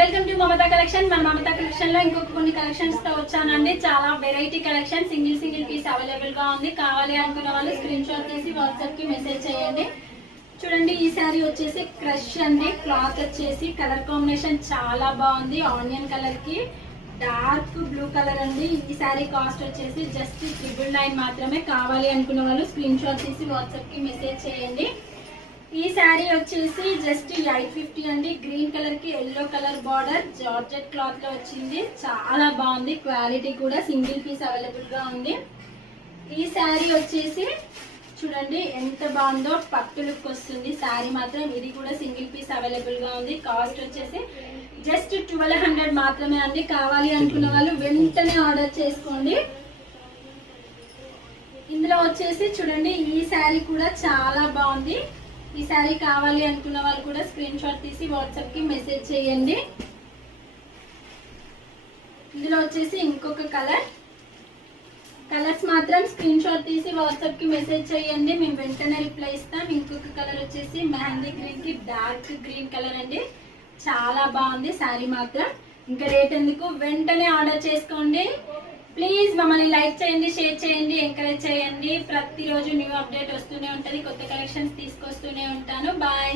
Welcome to Mamata collection. మన Mamata collection లో ఇంకొక కొన్ని కలెక్షన్స్ తో వచ్చానండి. చాలా variety collection, single piece available గా ఉంది. కావాలి అనుకున్న వాళ్ళు స్క్రీన్ షాట్ తీసి వాట్సాప్ కి మెసేజ్ చేయండి. చూడండి, ఈ శారీ వచ్చేసి క్రష్ అండి. క్లాత్ వచ్చేసి కలర్ కాంబినేషన్ చాలా బాగుంది. ఆనియన్ కలర్ కి డార్క్ బ్లూ కలర్ అండి. ఈ శారీ కాస్ట్ వచ్చేసి జస్ట్ 999 మాత్రమే. కావాలి అనుకున్న వాళ్ళు స్క్రీన్ షాట్ తీసి వాట్సాప్ కి మెసేజ్ చేయండి. ఈ శారీ వచ్చేసి జస్ట్ 850 అండి. గ్రీన్ కలర్ కి yellow colour border, georgette cloth లో వచ్చింది. చాలా బాగుంది. క్వాలిటీ కూడా సింగిల్ పీస్ అవైలబుల్ గా ఉంది. ఈ శారీ వచ్చేసి చూడండి ఎంత బాగుందో, పట్టు లుక్ వస్తుంది శారీ మాత్రం. ఇది కూడా సింగిల్ పీస్ అవైలబుల్ గా ఉంది. కాస్ట్ వచ్చేసి జస్ట్ 1200 మాత్రమే అండి. కావాలి అనుకున్న వాళ్ళు వెంటనే ఆర్డర్ చేసుకోండి. ఇందులో వచ్చేసి చూడండి, ఈ శారీ కూడా చాలా బాగుంది. ఈ శారీ కావాలి అనుకున్న వాళ్ళు కూడా స్క్రీన్ షాట్ తీసి వాట్సాప్ కి మెసేజ్ చేయండి. ఇందులో వచ్చేసి ఇంకొక కలర్స్ మాత్రం స్క్రీన్ షాట్ తీసి వాట్సాప్ కి మెసేజ్ చేయండి. మేము వెంటనే రిప్లై ఇస్తాం. ఇంకొక కలర్ వచ్చేసి మెహందీ గ్రీన్ కి డార్క్ గ్రీన్ కలర్ అండి. చాలా బాగుంది శారీ మాత్రం. ఇంకా రేట్ ఎందుకు, వెంటనే ఆర్డర్ చేసుకోండి. ప్లీజ్ మమ్మల్ని లైక్ చేయండి, షేర్ చేయండి, ఎంకరేజ్ చేయండి. ప్రతిరోజు న్యూ అప్డేట్ వస్తూనే ఉంటుంది. కొత్త కలెక్షన్స్ తీసుకొస్తూనే ఉంటాను. బాయ్.